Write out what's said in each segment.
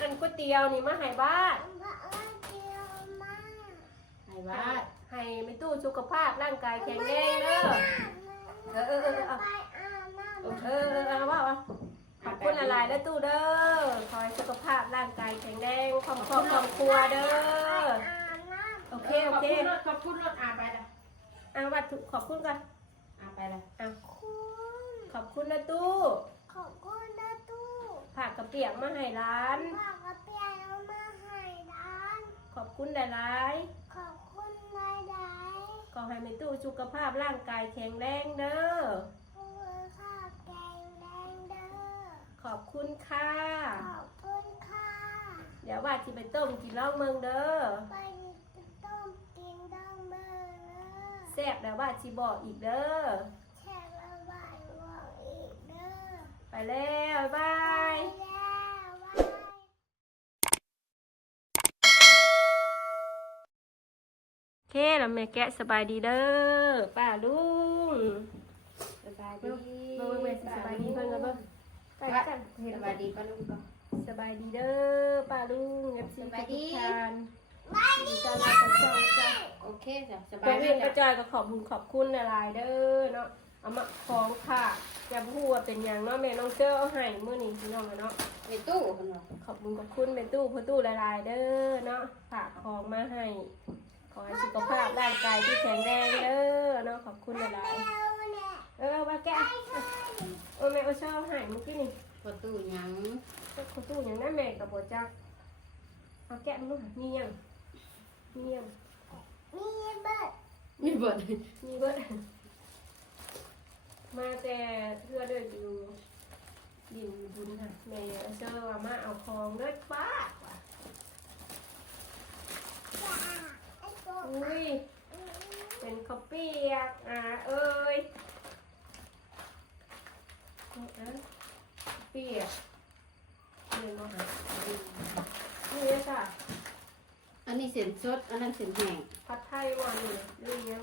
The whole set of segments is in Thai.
อันก๋วยเตี๋ยวนี่มาให้บ้านให้บ้าน ให้ไม่ตู้สุขภาพร่างกายแข็งแรงเด้อเอาว่าขอบคุณอะไรเด้อตู้เด้อขอให้สุขภาพร่างกายแข็งแรงครอบครัวเด้อโอเคขอบคุณรถไปละวัดขอบคุณกันไปละขอบคุณนะตู้ผักกระเปียกมาให้ร้านขอบคุณหลายๆขอให้แม่ตู้สุขภาพร่างกายแข็งแรงเด้อขอบคุณค่ะเดี๋ยวว่าที่ไปต้มกินเหล้าเมืองเด้อแซ่บเดี๋ยวว่าที่บอกอีกเด้อไปแล้วบายโอเคแล้วแม่แกะสบายดีเด้อป้าลุงสบายดีแม่สบายดีเพิ่นนะเบิ่งไปกัน สบายดีป้าลุงก็สบายดีเด้อป้าลุงFC สบายดี ทุกท่านดีใจมากจ้ะ โอเคจ้ะส ไป บายดี เรียนกระจายก็ขอบคุณหลายๆเด้อเนาะเอามาของค่ะอย่าพูดว่าเป็นอย่างเนาะแม่น้องเจ้าเอาให้มื้อนี้พี่น้องเนาะ ในตู้คนเนาะขอบคุณเป็นตู้พ่อตู้หลายๆเด้อเนาะฝากของมาให้ขอให้สุขภาพร่างกายที่แข็งแรงเด้อเนาะขอบคุณหลายๆมาแกะแม่เอาเช้าให้เมื่อกี้นี่ ประตูยัง พ่อตู้อย่างนั้นแม่กับบ่จักเอาแกะมันลูกมียังมีเบิดมีเบิดมาแต่เพื่อเดินอยู่ดินบุญค่ะแม่เอาเช้ามาเอาของด้วยป้าว่ะอุ้ยเป็นข้าวเปียกเอ้ยเปียกเรียนมาหานี่เลยค่ะ อันนี้เส้นสดอันนั้นเส้นแห้งผัดไทยวันนี้เรียง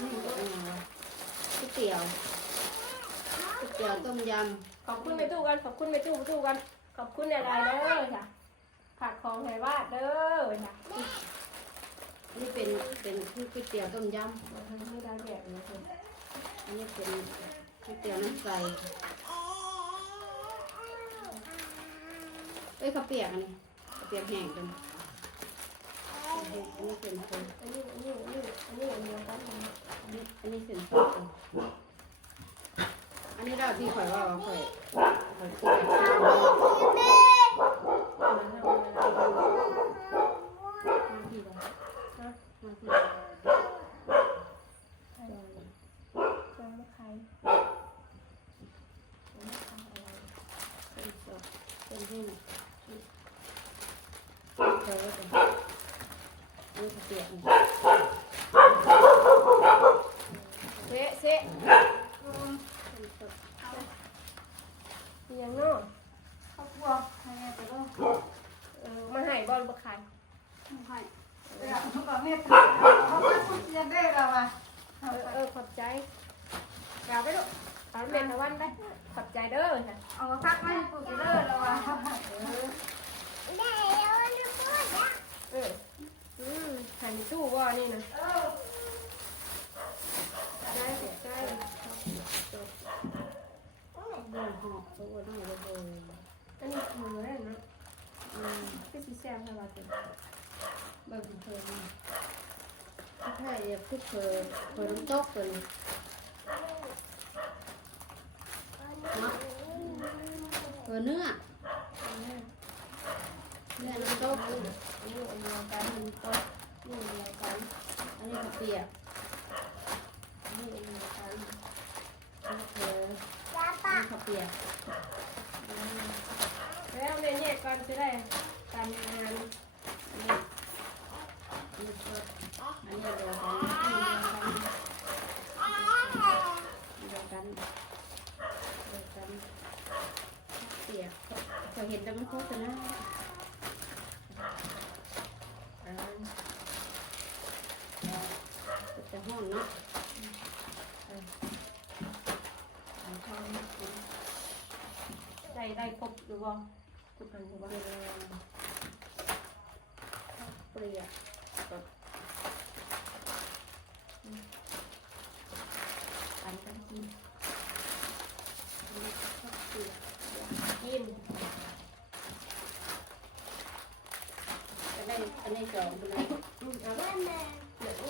นี่ก็ก๋วยเตี๋ยวต้มยำขอบคุณไปตู้กันขอบคุณไปตู้กันขอบคุณอะไรเด้อค่ะผักของไทยวาดเด้อค่ะนี่เป็นก๋วยเตี๋ยวต้มยำไม่ได้แบบนี้เลยอันนี้เป็นก๋วยเตี๋ยวน้ำใสข้าวเปียกอันนี้ข้าวเปียกแห้งกันอันนี้เป็นคน อันนี้เดียวกันอันนี้เส้นสดอันนี้เราที่ข่อยว่าข่อยปลูกเป็นที่ไหนเจอแล้วกันอันนี้เปียกเซะยังเนาะ ข้าวคั่วให้แม่ไปบ้างมาให้บอลบะไข่ให้เขาบอกแม่เขาพูดจะได้เราอ่ะขอบใจกล่าวไปลูกตอนเด็กตะวันไปขอบใจเด้อค่ะเอาพักให้กูจะเลิกเราอ่ะหันตู้ว่านี่นะได้เดินหอบตัวได้เลยอันนี้มือได้เนาะคือสีแซ่บให้เราเป็นเบิ่งเธอมาถ้าอยากทุกเธอน้ำตกเลยเนาะเนื้อน้ำตกอันนี้อันเดียวกันน้ำตกนี่อันเดียวกันอันนี้ข้าวเปียกนี่อันเดียวกัน ข้าวเปียกแล้วเนี่ยก่อนจะได้การงานอันนี้เดียวกันเปียกพอเห็นแล้วมันโฆษณาจะห้องเนาะ ได้ครบหรือบ่ทุกอันหรือบ่ เวลาเปลี่ยนกับ ปันกันกิน ข้าวเปลือก กิน จะได้อันนี้สองไปเลย เอาละเดี๋ยวเ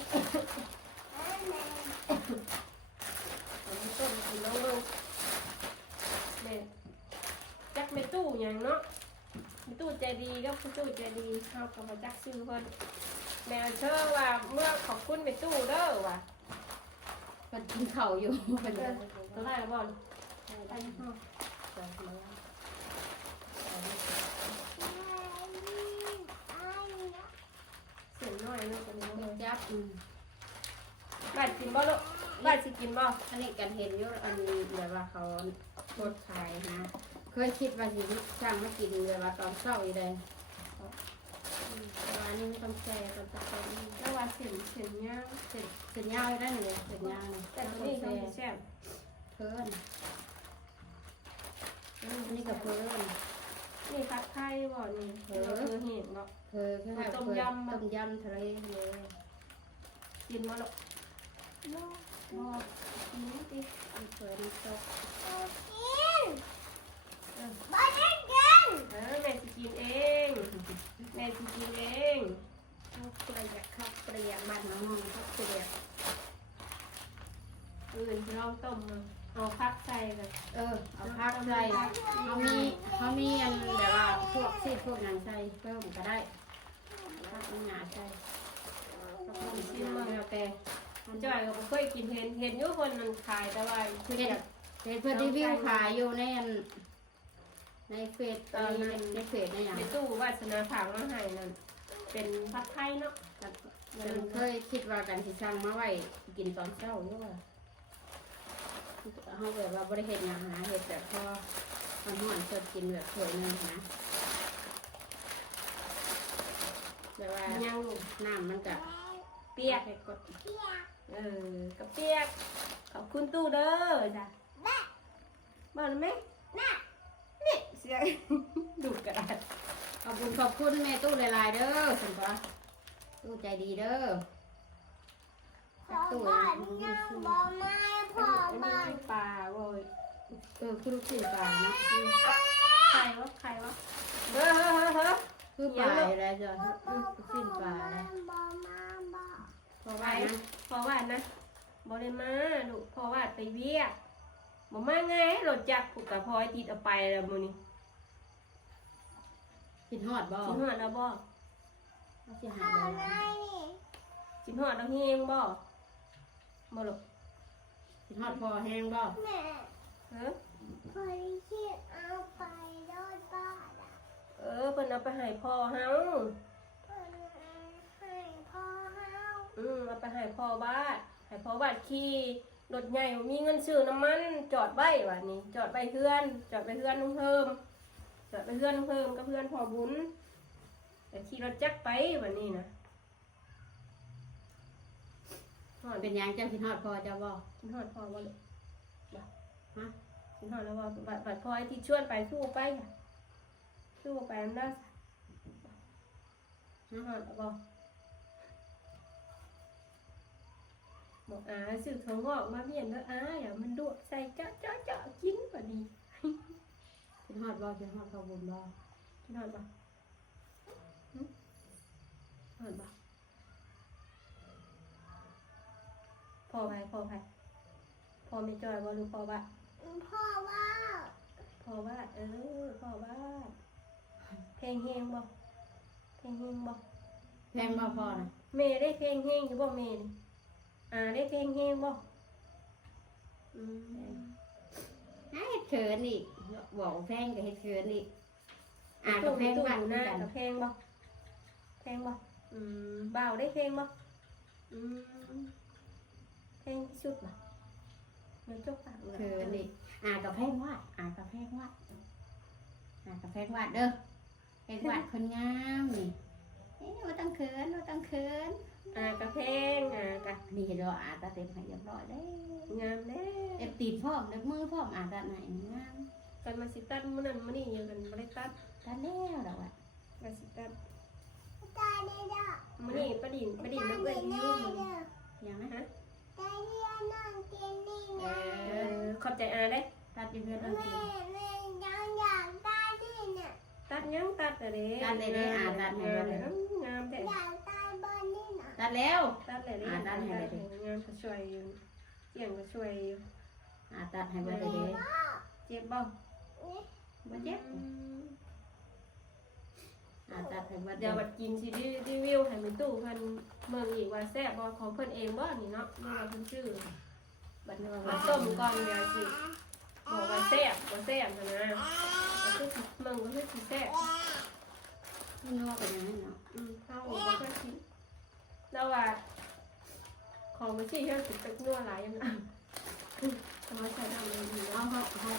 อาไปต้มกินน้องเบิ่งแม่จักแม่ตู้หยังเนาะแม่ตู้ใจดีกับผู้ตู้ใจดีเฮาก็บ่จักชื่อเพิ่นแม่เชื่อว่าเมื่อขอบคุณแม่ตู้เด้อว่ะ มันกินข้าวอยู่เป็น เอ ยั อง ตัวได้แล้วบ่ได้เฮา สองแล้ว เสียงน้อยเนาะตัวนี้ เดี๋ยว เนาะ จับ บ้านกินบ่ลูกบ้านสิกินบ่ อันนี้กันเห็นอยู่อันนี้เดี๋ยวว่าเขาโคตรขายนะเคยคิดว่าสิช่างมากินเดี๋ยวว่าตอนเช้าอยู่เลยอันนี้ไม่ต้องแช่ตอนตะกอน แล้วว่าเสียงยาว เสร็จยาวได้เลยเสร็จยาว แต่ตัวนี้ต้องแซ่บ เพิ่นอันนี้กับเพิ่น นี่ผัดไทยบ่นี่เห็นบ่ เพิ่นแค่ต้มยำทะเลเลย กินบ่ลูกบ่กินดิ เพิ่นตก แม่สิกินเอง แม่สิกินเอง ข้าวเปรียกบ้านน้องข้าวเปรียก อื่นที่เราต้มเอาผักใส่กัน เอาผักใส่เขามีอันแบบว่าพวกซีพวกนั้นใส่เพิ่มก็ได้ผักหนาใส่ก็เพิ่มซีมาแล้วแต่ มันจ่อยก็บ่เคยกินเห็นอยู่คนมันขายแต่ว่าคือ เห็ อน ยาก เห็นเพื่อนรีวิวขายอยู่ในเฟซในเฟซในอย่าง ในตู้วาสนาผักมาให้นั่นเป็นผัดไทยเนาะ มันเคยคิดว่ากันสิสั่งมาไว้กินตอนเช้าอยู่ว่าเขาแบบว่าบริเห็นอย่างหาเห็ดแบบพอมันห่อนสดกินแบบสวยนึงนะแบบว่า ยัง น้ำมันกับ เปียก ให้กด กระเปียกขอบคุณตู้เด้อจ้ะบ้านไหมนี่เสียง ดูดกระดาษ ขอบคุณแม่ตู้หลายๆเด้อสมปะตู้ใจดีเด้อตู้นะ อันนี้ปลาโว้ย คือลูกชิ้นปลาเนาะ ใครวะเฮ้อ คือปลาอะไรจ้ะลูกชิ้นปลานะ พอว่านะบริมาลูกพอว่าไปเวียกบอกมาไงรถจักรผูกกับพอยติดเอาไปแล้วมื้อนี้ กินฮอดบ่ สิหอดแล้วบ่ สิหายเลย สิหอดแล้วเฮงบ่บ่ลูก กินฮอดพอแห้งบ่ เฮ้อเพิ่นเอาไปให้พ่อเฮาเอาไปให้พ่อบ้านให้พ่อบ้านขี่รถใหญ่บ่มีเงินซื้อน้ำมันจอดไว้ว่ะนี่จอดไปเฮือนลุงเพิ่มจอดไปเฮือนลุงเพิ่มกับเพื่อนพ่อบุญแต่ขี่รถจักรไปวันนี้นะฮอด เป็นหยังเจ้ากินฮอดพอเจ้าบ่ กินฮอดพ่อบ่ลูก ฮะ กินฮอดแล้วว่าบัดพ่อไอ้ที่ชวนไปสู้ไปจ้ะสู้ไปมันได้กินฮอดแล้วบ่บอกซื้อถั่วงอกมาเมียนเด้ออย่ามันดวกใส่เจาะกินพอดี กินฮอดบ่กินฮอดข้าวบุญบ่ กินฮอดบ่ฮอดบ่พ่อไปพ่อไม่จอยบ่หรือพ่อว่าพ่อว่าพ่อว่าเพลงเฮงบ่ แพงบ่พอนะ เมย์ได้เพลงเฮงอยู่บ่เมย์ได้เพลงเฮงบ่เฮ็ดเขินอีกบอกแพงก็เฮ็ดเขินอีกก็ ตู้ แพง ตู้ ว่า หน้า กัน กับเพลงบ่บ่าวได้เพลงบ่เพลงที่สุดบ่เงินจบปาก เขินอีกก็แพงว่าก็แพงว่าก็แพงว่าเด้อแพงว่าคนงามนี่บ่ต้องเขิน กับเพลงกับ นี่เห็นเราอาตัดเต็มให้เรียบร้อยได้ งามแน่ เต็มตีนพร้อมเต็มมือพร้อมอาตัดให้งาม กันมาสิตัดมื้อนั้นมื้อนี้ยังกันบ่ได้ตัด ตัดแล้วดอกอ่ะ มาสิตัดมื้อนี้ประดินน้ำเอ้ยวิวมื้อนี้ ยังนะ ฮะ เออ ขอบใจอาเด้ ตัดอยู่เพื่อนเรากิน ตัดยังตัดแต่เด้ ตัดเลยเด้อาตัดให้บ่ได้ งามแท้ ตัดแล้ว ตัดเลยเด้ ตัดให้เลยเด้ งามก็ช่วยอยู่เกี่ยงก็ช่วยอยู่ อาตัดให้บ่ได้เด้ เจ็บบ่ บ่เจ็บอาตัดให้บ่ เดี๋ ได้ ยวบัดกินสิรีวิวให้แม่ตู้เพิ่นเมืองอีกว่าแซ่บบ่ของเพิ่นเองบ่นี่เนาะเมื่อว่าเพิ่นชื่อ บัดนี้ว่า มาต้มก่อนเดี๋ยวสิบอกว่าแซ่บบ่แซ่บนะก็คือสิเมืองก็คือสิแซ่บ มันนัวเป็นยังไงเนาะ เฮาบ่เคยกินแล้วว่าของมันสิเฮาสิตกนัวหลายอย่างนั้นทำไมใส่น้ำเลยดี เอา เนาะ เขา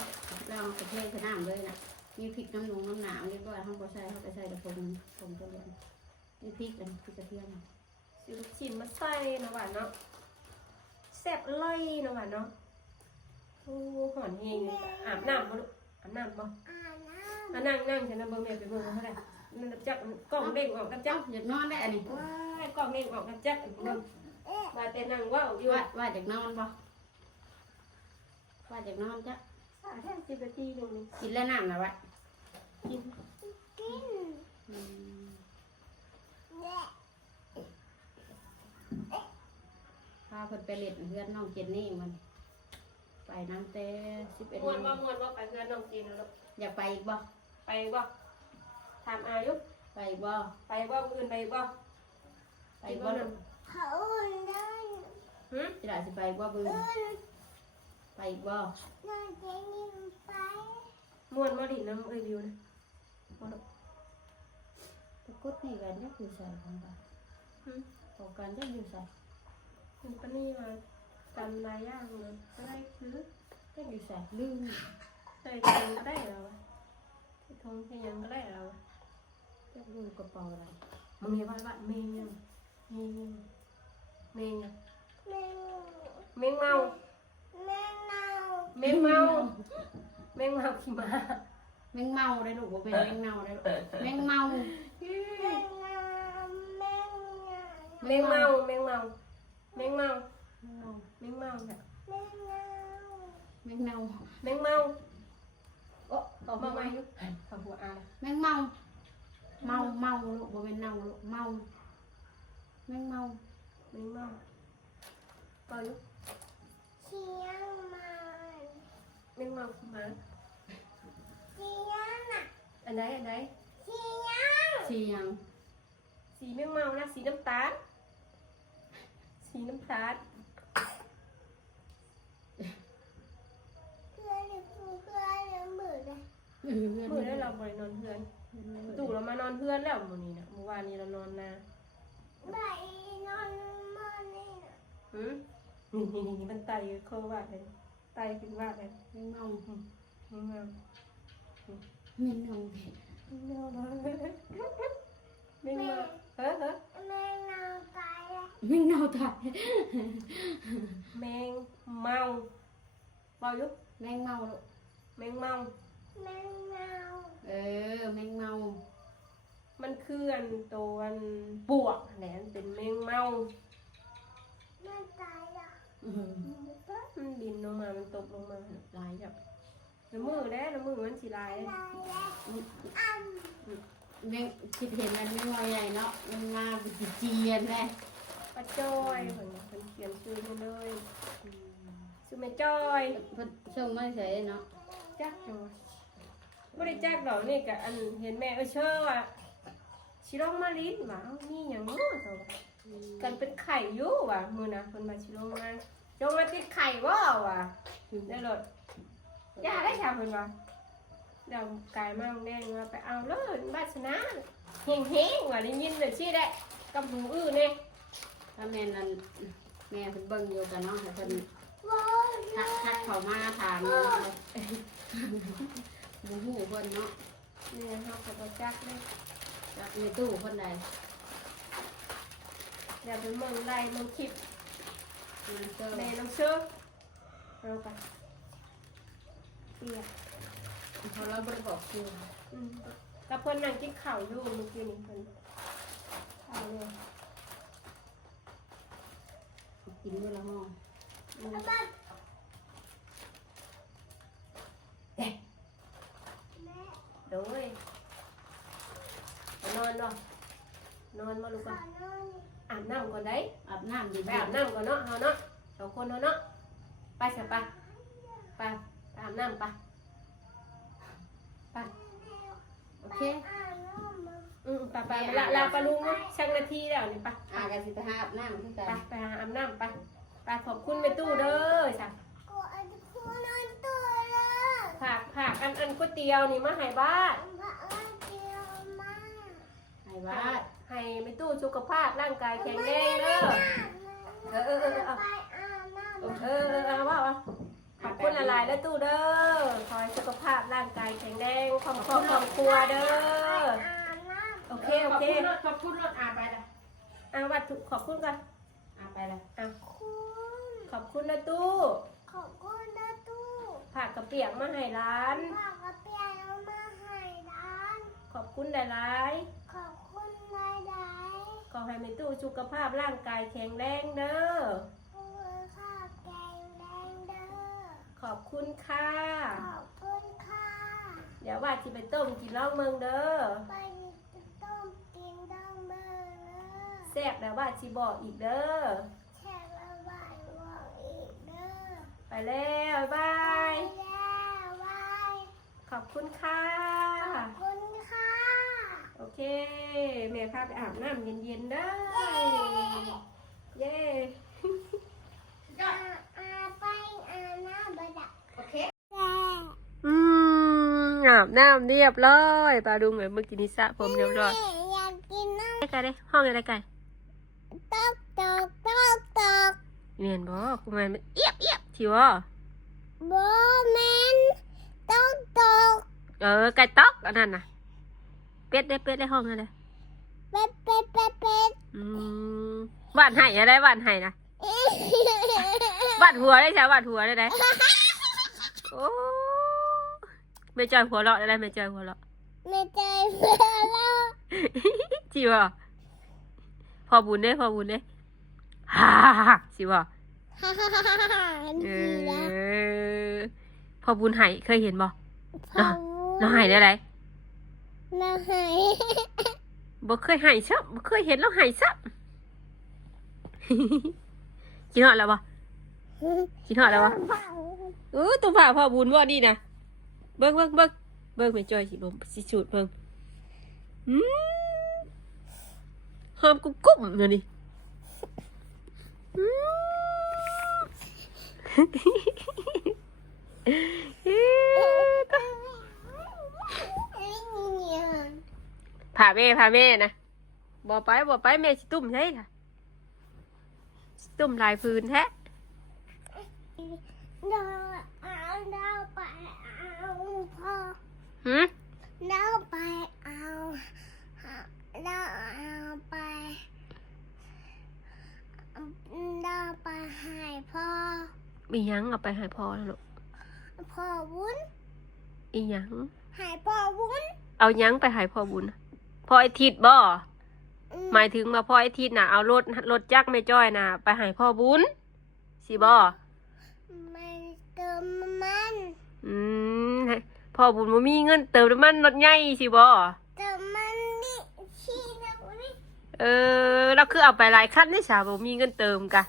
ลองไปเทใส่น้ำเลยนะมีพริกน้ำหนุ่มน้ำหนาวนี่ก็เขาก็ใส่เขาไปใส่แต่ผมก็เรียนมีพริกพริกกระเทียม สิลูกชิ้นมาใส่เนาะว่าเนาะแซ่บเลยเนาะว่าเนาะโอ้หอนเฮงเลยอาบน้ำบ่ลูกอาบน้ำบ่นั่งฉันน่ะเบิ่งแม่ไปเบิ่งเท่าไหร่มันดับจักกล้องเด้งออกดับจั เจ้าก อยากนอนได้อันนี้ ว้ายกล้องเด้งออกดับจักเบิ่งว่าแต่นั่งเว้าอยู่ ว่าจากนอนปะว่าจากนอนจ้ะ แค่10 นาทีนึงนี่ กินแล้วน้ำนะวะ กิน พาเพิ่นไปเล่นเพื่อนน้องเจนนี่มันไปน้ำแต่11 ม่วน โม บ่ ง ม่วนบ่ไปเฮือนน้องจีนแล้วลูก อยากไปอีกบ่ ไปบ่ถามอายุ ไปอีกบ่ ไปบ่มื้ออื่นไปบ่ ไปอีกบ่ลูก หึ จะได้สิไปอีกบ่บืนไปอีกบ่ ม่วนบ่ดิน้ำเอ้ยวิวนะบ่ลูก ตะกุดนี่กันเนี่ยคือใส่ของเรา หึ ของกันจะอยู่ใส่ มันปานนี้ว่ากันหลายอย่างเลยก็ได้คือ จะอยู่ใส่ลืม ใส่กันก็ได้แล้วอะที่ทงที่ยังก็ได้แล้วอะ จะลืมกระเป๋าอะไร มึงเห็นว่าเมงยังเมงยังเมงยังเมงเมาเมงเมาเมงเมาขี้มา แมงเมาได้ลูกว่าเป็นแมงเมาได้ลูกแมงเมา เมงเมาเมงเมาเมงเมาเมงเมาค่ะ แมงเมา เมงเมาโอ้ต่อมาใหม่ยุขอหัวอา แมงเมาเมาลูกว่าเป็นเนาลูกเมาแมงเมา เมงเมาต่อยุเมงเมาขี้มาอันไหนสีหยัง สีเมงเมานะสีน้ำตาลสีน้ำตาลมือได้เราบรินอนเพื่อนตู่เรามานอนเพื่อนแล้วมื้อนี้นะเมื่อวานนี้เรานอนนาหืมนี่มันไตเข้าว่าเลยไตขึ้นว่าเลย แมงเมา เมงเมา แมงเมา เมงเมาเมงเมาเฮ้อ แมงเมาตายแมงเมาเบายุ แมงเมาลูก แมงเมา แมงเมา มันคืออันตัวอันปวกแหละมันเป็นแมงเมามันบินลงมามันตกลงมาหลายจับน้ำมือได้น้ำมือมันสีลายได้ แมงคิดเห็นมันแมงเมาใหญ่เนาะแมงมาเป็นเจียนเลย ป้าจ้อยคนเขียนซื้อมาเลยซื้อแม่จ้อย เพิ่นส่งมาใส่เนาะ จักจ้อยไม่ได้จักดอกนี่กะอันเห็นแม่เชื่อว่าชิลองมาลิ้นว่านี่อย่างนู้นตัวกันเป็นไข่อยู่ว่ะมือนะคนมาชิลองมาจงมาติดไข่ว่าว่ะได้เลยย่าได้ชาวคนว่าเดี๋ยวกายมาแดงว่าไปเอาเลยบ้านชนะเฮงเฮงว่ะได้ยินเลยชื่อได้กับหูอื้อเนี่ย ถ้าแม่นั่นแม่เพิ่นเบิ่งอยู่กันเนาะให้เพิ่นทักเข้ามาถามเนาะบ่ฮู้เพิ่นเนาะ เนี่ยเขาก็บจักเลย จักในตู้เพิ่นใด เดี๋ยวไปเมืองไล่เมืองคลิป มันเจอ แม่น้ำเชื่อเอาไปเปียก เขาเราบริบอกคือ กับเพื่อนนั่งกินข้าวอยู่เมื่อกี้นี่เพื่อนข้าวเนี่ย กินเวลาห้อง โดยนอนเนาะนอนมาลูกก่อนอาบน้ำก่อนได้ อาบน้ำดี ไปอาบน้ำก่อนเนาะเฮาเนาะสองคนเฮาเนาะไปสิไปไปอาบน้ำไปไป โอเค ไปลาปลาลุงช่างนาทีแล้วนี่ไป กันสิไปหาอาบน้ำคือกัน ไปหาอาบน้ำไปขอบคุณแม่ตู้เด้อจ้ะผักอันก๋วยเตี๋ยวนี่มาให้บ้าน ไอ้บ้า ให้แม่ตู้สุขภาพร่างกายแข็งแรงเด้อเอาว่าขอบคุณหลายๆแล้วตู้เด้อขอให้สุขภาพร่างกายแข็งแรงครอบครัวเด้อโอเค ขอบคุณรถอาไปละ เอาวัดขอบคุณกัน อาไปละ ขอบคุณนะตู้ผักกระเปียกมาให้ร้าน ขอบคุณหลายๆขอให้แม่ตู้สุขภาพร่างกายแข็งแรงเด้อขอบคุณค่ะเดี๋ยวว่าจะไปต้มกินเหล้าเมืองเด้อแซ่บแล้วว่าจะบอกอีกเด้อไปแล้วบายขอบคุณค่ะโอเคแม่พาไปอาบน้ำเย็นๆเด้อเย้ โอเค อาบน้ำเรียบร้อยปลาดูเหมือนเมื่อกี้นี้สระผมเรียบร้อย อยากกินน้ ไอ้ไก่เลยห้องอะไรไก่ ำตก เรียนบอกกูมันเอียบทีวะ โบแมนตก ไก่ต๊อกอันนั้นน่ะเป็ดได้ห้องอะไร เป็ด บ้านไห่อะไรบ้านไห่นะบ้านหัวได้ใช่บ้านหัวได้ไหมโอ้ไม่จอยหัวเราะได้ไม่จอยหัวเราะ ไม่ใจเพื่อเรา จีวะพอบุญเด้ฮ่าจีวะ ฮ่าดีละ พอบุญไห่เคยเห็นบ่ พอ น้องไห่ได้ไร น้าหาย บ่เคยไห่ซับบ่เคยเห็นแล้วไห่ซับ กินหอดแล้วบ่กินหอดแล้วบ่ตัวผ่าพอบุญบ่ดีนะเบิ่งไม่จ่อยสิบ่สิสูดเบิ่งหอมกุ้มเนาะนี่ผ่าแม่นะบ่ไปแม่สิตุ่มใช่ค่ะสิตุ่มลายพื้นแท้ เราไปเอาพ่อ หืม เราไปเอาเราไปให้พ่อ มีหยังเอาไปให้พ่อแล้วลูก พ่อวุ้น อีหยัง ให้พ่อวุ้น เอาหยังไปให้พ่อบุญพ่อไอ้ทิดบ่หมายถึงว่าพ่อไอ้ทิดน่ะเอารถจักรแม่จ้อยน่ะไปให้พ่อบุญสิบ่ มันเติมมัน พ่อบุญบ่มีเงินเติมน้ำมันรถใหญ่สิบ่ เติมมันนี่ชี้นะวุ้น เราคือเอาไปหลายคันนี่สาวบ่มีเงินเติมกะ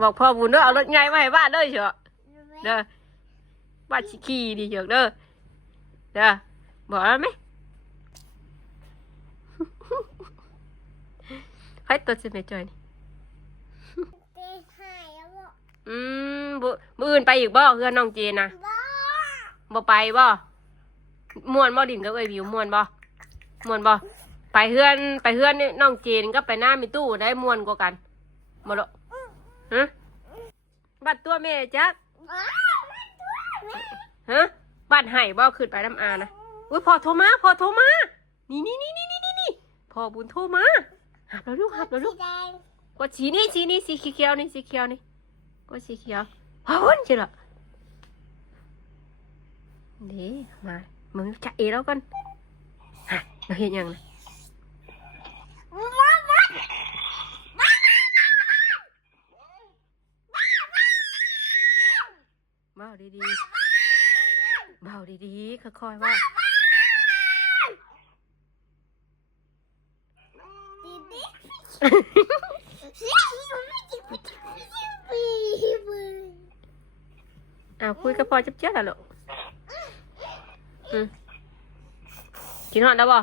บอกพ่อบุญเด้อเอารถใหญ่มาให้บ้านเด้อเฉอะเด้อบ้านสิขี่ดิเฉอะเด้อบอกแล้วไหม ใครตัวสิแม่จ้อยนี่ เตะหายแล้วบอก มื้ออื่นไปอีกบ่เฮือนน้องเจนนะ บ้า บ่ไปบ่ม่วนบ่ดินกับเอ้ยวิวม่วนบ่ไปเฮือนนี่น้องเจนก็ไปหน้ามีตู้ได้ม่วนกว่ากันบ่ล่ะฮะบัดตัวแม่จัก บ้าแม่ ฮะบัดให้บ่ขึ้นไปน้ำอานะอุ้ยพ่อโทรมานี่พ่อบุญโทรมาหับแล้วลูก สีแดง กดสีนี้สีเขียวนี่สีเขียวนี่กดสีเขียวหุ่นใช่หรอดีมามึงจะเอแล้วกันฮะเราเห็นยังนะเบาดีๆค่อยๆว่า คุยกับพ่อจับเจ้าละลูกกินหอดแล้วบ่